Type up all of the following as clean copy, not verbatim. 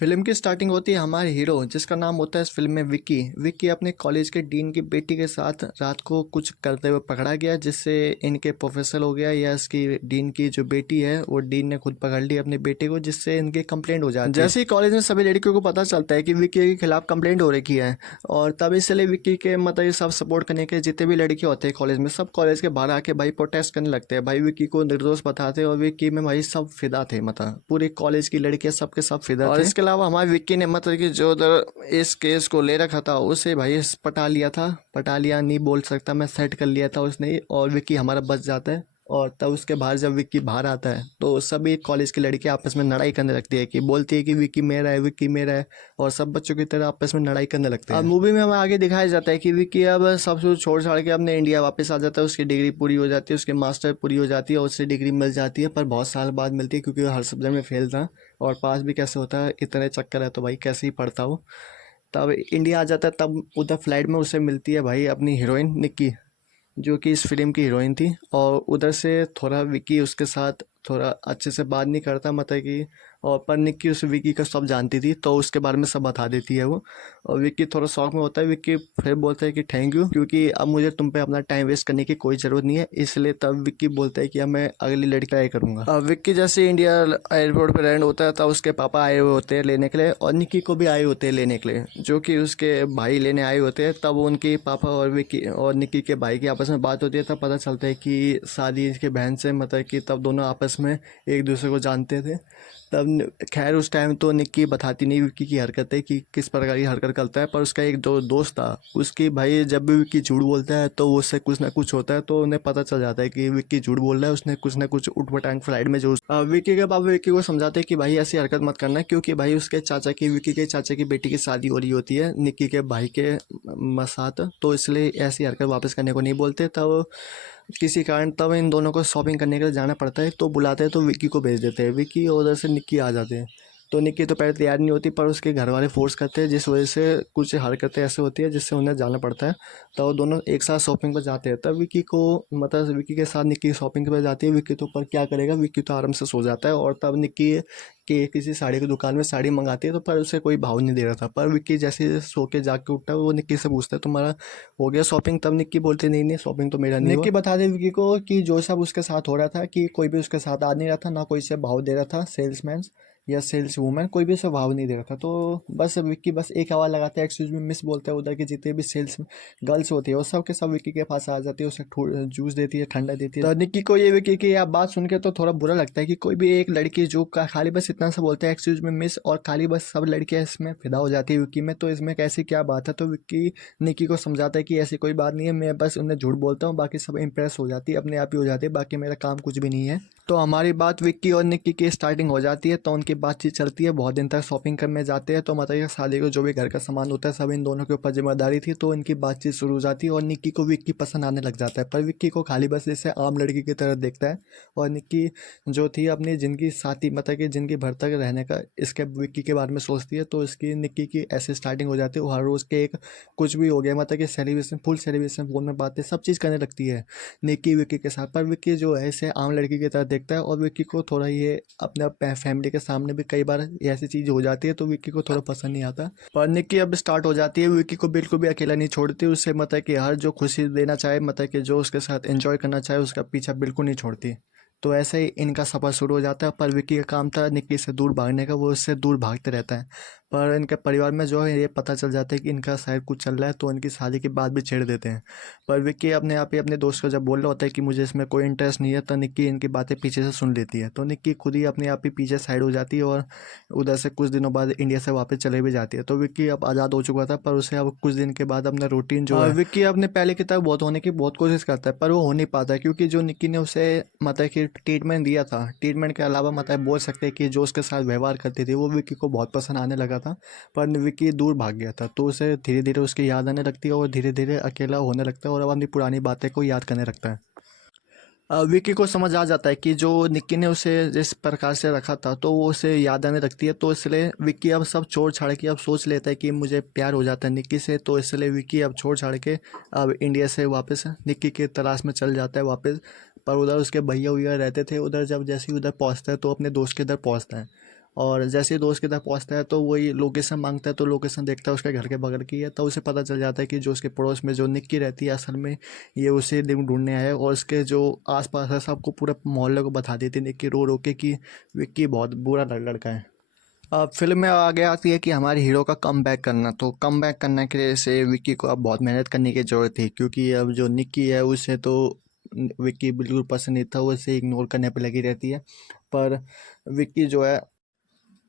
Film की starting होती है हमारे हीरो जिसका नाम होता है इस फिल्म में विक्की। विक्की अपने कॉलेज के डीन की बेटी के साथ रात को कुछ करते हुए पकड़ा गया, जिससे इनके प्रोफेसर हो गया या इसकी डीन की जो बेटी है वो डीन ने खुद पकड़ ली अपने बेटे को, जिससे इनकी कंप्लेंट हो जाती है। जैसे ही कॉलेज में सभी लड़कियों को पता चलता है कि विक्की के खिलाफ कंप्लेंट हो रखी है, और तब इसलिए विक्की के मतलब ये सब सपोर्ट करने के जितने भी लड़के होते हैं कॉलेज में, सब कॉलेज के बाहर आके भाई प्रोटेस्ट करने लगते हैं, भाई विक्की को निर्दोष बताते हैं। और विक्की में भाई सब फिदा थे, मतलब पूरे कॉलेज की लड़कियां सबके सब फिदा और थे। इसके अलावा हमारे विक्की ने मतलब कि जो उधर इस केस को ले रखा था उसे भाई पटा लिया था, पटा लिया नहीं बोल सकता मैं, सेट कर लिया था उसने, और विक्की हमारा बच जाता है। और तब उसके बाहर जब विक्की बाहर आता है तो सभी कॉलेज की लड़कियां आपस में लड़ाई करने लगती है, कि बोलती है कि विक्की मेरा है, विक्की मेरा है, और सब बच्चों की तरह आपस में लड़ाई करने लगते हैं। अब मूवी में हमें आगे दिखाया जाता है कि विक्की अब सब कुछ छोड़ छाड़ के अपने इंडिया वापस आ जाता है, उसकी डिग्री पूरी हो जाती है, उसकी मास्टर पूरी हो जाती है और उससे डिग्री मिल जाती है, पर बहुत साल बाद मिलती है क्योंकि वो हर सब्जेक्ट में फेल था। और पास भी कैसे होता है, इतने चक्कर है तो भाई कैसे ही पढ़ता हो। तब इंडिया आ जाता है, तब उधर फ्लाइट में उसे मिलती है भाई अपनी हीरोइन निक्की, जो कि इस फिल्म की हीरोइन थी। और उधर से थोड़ा विक्की उसके साथ थोड़ा अच्छे से बात नहीं करता, मतलब कि, और पर निक्की उस विक्की का सब जानती थी तो उसके बारे में सब बता देती है वो। और विक्की थोड़ा शौक में होता है, विक्की फिर बोलता है कि थैंक यू, क्योंकि अब मुझे तुम पे अपना टाइम वेस्ट करने की कोई ज़रूरत नहीं है, इसलिए तब विक्की बोलता है कि अब मैं अगली लड़की ट्राई करूँगा। अब विक्की जैसे इंडिया एयरपोर्ट पर लैंड होता है तब उसके पापा आए हुए होते हैं लेने के लिए, और निक्की को भी आए होते हैं लेने के लिए, जो कि उसके भाई लेने आए होते हैं। तब उनके पापा और विक्की और निक्की के भाई की आपस में बात होती है, तब पता चलता है कि शादी इसके बहन से, मतलब कि तब दोनों आपस में एक दूसरे को जानते थे। तब खैर उस टाइम तो निक्की बताती नहीं विक्की की हरकतें कि किस प्रकार की हरकत करता है, पर उसका एक दोस्त था उसकी, भाई जब भी विक्की झूठ बोलता है तो उससे कुछ ना कुछ होता है, तो उन्हें पता चल जाता है कि विक्की झूठ बोल रहा है, उसने कुछ ना कुछ उठपटांग फ्लाइट में जो विक्की के पापा विक्की को समझाते हैं कि भाई ऐसी हरकत मत करना, क्योंकि भाई उसके चाचा की, विक्की के चाचा की बेटी की शादी हो रही होती है निक्की के भाई के साथ, तो इसलिए ऐसी हरकत वापस करने को नहीं बोलते। तब किसी कारण तब इन दोनों को शॉपिंग करने के लिए जाना पड़ता है, तो बुलाते हैं तो विक्की को भेज देते हैं, विक्की और उधर से निक्की आ जाते हैं। तो निक्की तो पहले तैयार नहीं होती, पर उसके घर वाले फोर्स करते हैं, जिस वजह से कुछ हरकतें ऐसे होती है जिससे उन्हें जाना पड़ता है। तो वो दोनों एक साथ शॉपिंग पर जाते हैं। तब विक्की को, मतलब विक्की के साथ निक्की शॉपिंग पर जाती है, विक्की तो पर क्या करेगा, विक्की तो आराम से सो जाता है। और तब निक्की कि किसी साड़ी की दुकान में साड़ी मंगाती है, तो पर उसे कोई भाव नहीं दे रहा था, पर विक्की जैसे ही सो के जाग के उठता है वो निक्की से पूछता है तुम्हारा हो गया शॉपिंग, तब निक्की बोलती नहीं नहीं शॉपिंग तो मेरा नहीं हुआ। निक्की बता दे विक्की को कि जो सब उसके साथ हो रहा था कि कोई भी उसके साथ आ नहीं रहा था, ना कोई से भाव दे रहा था, सेल्समैन या सेल्स वूमन कोई भी उसे भाव नहीं दे रहा था। तो बस विक्की बस एक आवाज़ लगाता है, एक्सक्यूज मी मिस बोलता है, उधर के जितने भी सेल्स गर्ल्स होती है वो सब के सब विक्की के पास आ जाती है, उसे जूस देती है, ठंडा देती है। तो निक्की को ये विक्की की आप बात सुन के तो थोड़ा बुरा लगता है कि कोई भी एक लड़की जो खाली बस इतना सा बोलता है एक्सक्यूज मी मिस, और खाली बस सब लड़कियां इसमें फिदा हो जाती है विक्की में, तो इसमें कैसी क्या बात है। तो विक्की निक्की को समझाता है कि ऐसी कोई बात नहीं है, मैं बस उन्हें झूठ बोलता हूँ, बाकी सब इंप्रेस हो जाती है, अपने आप ही हो जाती है, बाकी मेरा काम कुछ भी नहीं है। तो हमारी बात विक्की और निक्की की स्टार्टिंग हो जाती है, तो उनकी बातचीत चलती है, बहुत दिन तक शॉपिंग करने जाते हैं। तो मतलब शादी को जो भी घर का सामान होता है सब इन दोनों के ऊपर जिम्मेदारी थी, तो इनकी बातचीत शुरू हो जाती है और निक्की को विक्की पसंद आने लग जाता है, पर विक्की को खाली बस इसे आम लड़की की तरह देखता है। और निक्की जो थी अपनी जिंदगी साथी, मतलब कि जिंदगी भर तक रहने का इसके विक्की के बारे में सोचती है, तो इसकी निक्की की ऐसी स्टार्टिंग हो जाती है। वो हर रोज़ के एक कुछ भी हो गया, मतलब कि सेलिब्रेशन, फुल सेलिब्रेशन, फ़ोन में बातें सब चीज़ करने लगती है निक्की विक्की के साथ। पर विक्की जो है इसे आम लड़की की तरह देखता है, और विक्की को थोड़ा ये अपने फैमिली के सामने भी कई बार ऐसी चीज़ हो जाती है, तो विक्की को थोड़ा पसंद नहीं आता। पर निक्की अब स्टार्ट हो जाती है, विक्की को बिल्कुल भी अकेला नहीं छोड़ती, उससे मतलब कि हर जो खुशी देना चाहे, मतलब कि जो उसके साथ एंजॉय करना चाहे उसका पीछा बिल्कुल नहीं छोड़ती। तो ऐसे ही इनका सफ़र शुरू हो जाता है। पर विक्की का काम था निक्की से दूर भागने का, वो उससे दूर भागते रहता है। पर इनके परिवार में जो है ये पता चल जाता है कि इनका शायद कुछ चल रहा है, तो इनकी शादी की बात भी छेड़ देते हैं। पर विक्की अपने आप ही अपने दोस्त को जब बोल रहा होता है कि मुझे इसमें कोई इंटरेस्ट नहीं है, तो निक्की इनकी बातें पीछे से सुन लेती है, तो निक्की खुद ही अपने आप ही पीछे साइड हो जाती है, और उधर से कुछ दिनों बाद इंडिया से वापस चले भी जाती है। तो विक्की अब आज़ाद हो चुका था, पर उसे अब कुछ दिन के बाद अपना रूटीन जो है, विक्की अपने पहले की तरह बहुत होने की बहुत कोशिश करता है, पर वो हो नहीं पाता है, क्योंकि जो निक्की ने उसे मतलब कि ट्रीटमेंट दिया था, ट्रीटमेंट के अलावा मतलब बोल सकते हैं कि जो उसके साथ व्यवहार करती थी वो विक्की को बहुत पसंद आने लगा था। पर विक्की दूर भाग गया था, तो उसे धीरे धीरे उसकी याद आने लगती है और धीरे धीरे अकेला होने लगता है, और अब अपनी पुरानी बातें को याद करने लगता है। विक्की को समझ आ जाता है कि जो निक्की ने उसे जिस प्रकार से रखा था तो वो उसे याद आने लगती है, तो इसलिए विक्की अब सब छोड़ छाड़ के अब सोच लेता है कि मुझे प्यार हो जाता है निक्की से, तो इसलिए विक्की अब छोड़ छाड़ के अब इंडिया से वापस निक्की की तलाश में चल जाता है वापस। पर उधर उसके भैया वैया रहते थे, उधर जब जैसे ही उधर पहुंचता है तो अपने दोस्त के इधर पहुंचता है, और जैसे ही दोस्त की तरफ पहुँचता है तो वही लोकेशन मांगता है, तो लोकेशन देखता है उसके घर के बगल की है, तो उसे पता चल जाता है कि जो उसके पड़ोस में जो निक्की रहती है असल में ये उसे ढूंढने आया है। और उसके जो आसपास है सबको, पूरे मोहल्ले को बता देती है निक्की रो रो के कि विक्की बहुत बुरा लड़का है। अब फिल्म में आगे आती है कि हमारे हीरो का कम बैक करना, तो कम बैक करने के लिए से विक्की को अब बहुत मेहनत करने की ज़रूरत थी, क्योंकि अब जो निक्की है उसे तो विक्की बिल्कुल पसंद नहीं था, वो उसे इग्नोर करने पर लगी रहती है। पर विक्की जो है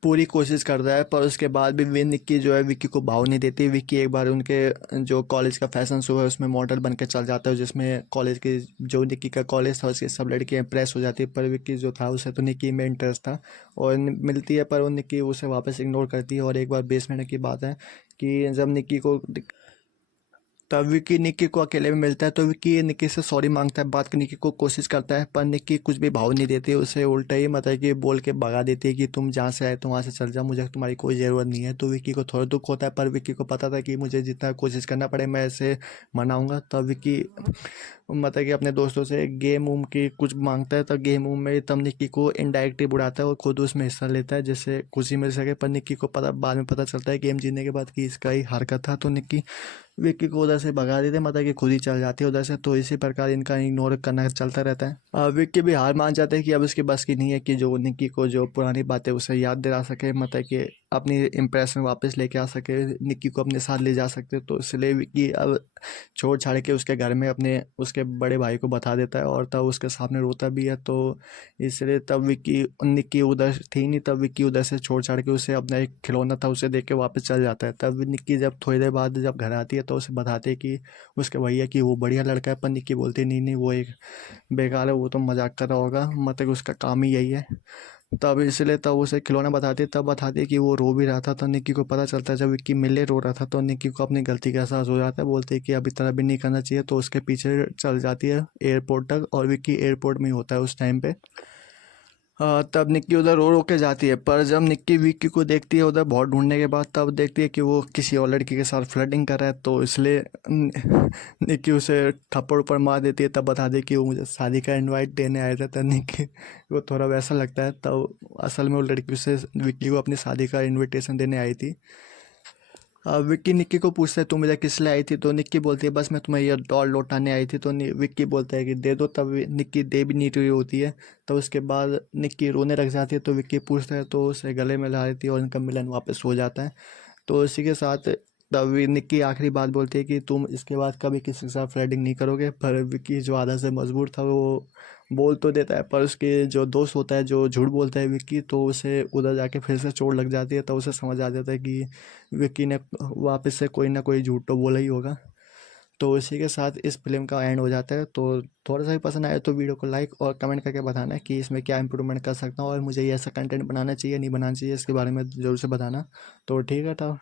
पूरी कोशिश करता है, पर उसके बाद भी वे निक्की जो है विक्की को भाव नहीं देती। विक्की एक बार उनके जो कॉलेज का फैशन शो है उसमें मॉडल बन के चल जाता है, जिसमें कॉलेज के जो निक्की का कॉलेज था उसकी सब लड़कियां इंप्रेस हो जाती है, पर विक्की जो था उसे तो निक्की में इंटरेस्ट था और मिलती है, पर वो निक्की उसे वापस इग्नोर करती है। और एक बार बेसमेंट की बात है कि जब निक्की को तब विक्की निक्की को अकेले में मिलता है, तो विक्की निक्की से सॉरी मांगता है, बात करने की को कोशिश करता है, पर निक्की कुछ भी भाव नहीं देती, उसे उल्टा ही मतलब कि बोल के भगा देती है कि तुम जहाँ से आए तुम वहाँ से चल जाओ, मुझे तुम्हारी कोई ज़रूरत नहीं है। तो विक्की को थोड़ा दुख होता है, पर विक्की को पता था कि मुझे जितना कोशिश करना पड़े मैं इसे मनाऊंगा। तब विक्की मतलब कि अपने दोस्तों से गेम वूम की कुछ मांगता है, तब गेम वूम में तब निक्की को इनडायरेक्टली बुलाता है और खुद उसमें हिस्सा लेता है जिससे खुशी मिल सके। पर निक्की को पता बाद में पता चलता है गेम जीतने के बाद कि इसका ही हरकत था, तो निक्की विक्की को उधर से भगा देते, मतलब कि खुद ही चल जाती है उधर से। तो इसी प्रकार इनका इग्नोर करना चलता रहता है। विक्की भी हार मान जाते हैं कि अब उसकी बस की नहीं है कि जो निक्की को जो पुरानी बातें उसे याद दिला सके, मतलब कि अपनी इम्प्रेशन वापस लेके आ सके, निक्की को अपने साथ ले जा सकते। तो इसलिए विक्की अब छोड़ छाड़ के उसके घर में अपने उसके बड़े भाई को बता देता है और तब उसके सामने रोता भी है। तो इसलिए तब विक्की निक्की उधर थी नहीं, तब विक्की उधर से छोड़ छाड़ के उसे अपना एक खिलौना था उसे देख के वापस चल जाता है। तब निक्की जब थोड़ी देर बाद जब घर आती है तो उसे बताते हैं कि उसके भैया कि वो बढ़िया लड़का है, पर निक्की बोलती है नहीं नहीं वो एक बेकार है, वो तो मजाक कर रहा होगा, मतलब उसका काम ही यही है। तब इसलिए तब उसे खिलौना बताते, तब बताते कि वो रो भी रहा था, तो निक्की को पता चलता है जब विक्की मिले रो रहा था, तो निक्की को अपनी गलती का एहसास हो जाता है, बोलते हैं कि अभी तरह भी नहीं करना चाहिए, तो उसके पीछे चल जाती है एयरपोर्ट तक और विक्की एयरपोर्ट में ही होता है उस टाइम पे। तब निक्की उधर रो रो के जाती है, पर जब निक्की विक्की को देखती है उधर बहुत ढूंढने के बाद, तब देखती है कि वो किसी और लड़की के साथ फ्लर्टिंग कर रहा है, तो इसलिए निक्की उसे थप्पड़ ऊपर मार देती है। तब बता दे कि वो मुझे शादी का इनवाइट देने आए थे, तब निक्की वो थोड़ा वैसा लगता है, तब असल में वो लड़की उसे विक्की को अपनी शादी का इनविटेशन देने आई थी। विक्की निक्की को पूछता है तू मुझे किस लिए आई थी, तो निक्की बोलती है बस मैं तुम्हें ये डॉल लौटाने आई थी, तो विक्की बोलता है कि दे दो, तब निक्की दे भी नहीं रही होती है। तो उसके बाद निक्की रोने लग जाती है, तो विक्की पूछता है तो उसे गले में ला लेती है और इनका मिलन वापस हो जाता है। तो इसी के साथ तब निक्की आखिरी बात बोलती है कि तुम इसके बाद कभी किसी के साथ फ्लर्टिंग नहीं करोगे, पर विक्की जो आधा से मजबूर था वो बोल तो देता है, पर उसके जो दोस्त होता है जो झूठ बोलता है विक्की, तो उसे उधर जाके फिर से चोट लग जाती है, तो उसे समझ आ जाता है कि विक्की ने वापस से कोई ना कोई झूठ तो बोला ही होगा। तो इसी के साथ इस फिल्म का एंड हो जाता है। तो थोड़ा सा भी पसंद आया तो वीडियो को लाइक और कमेंट करके बताना कि इसमें क्या इंप्रूवमेंट कर सकता हूँ और मुझे ये ऐसा कंटेंट बनाना चाहिए नहीं बनाना चाहिए, इसके बारे में ज़रूर से बताना। तो ठीक है था।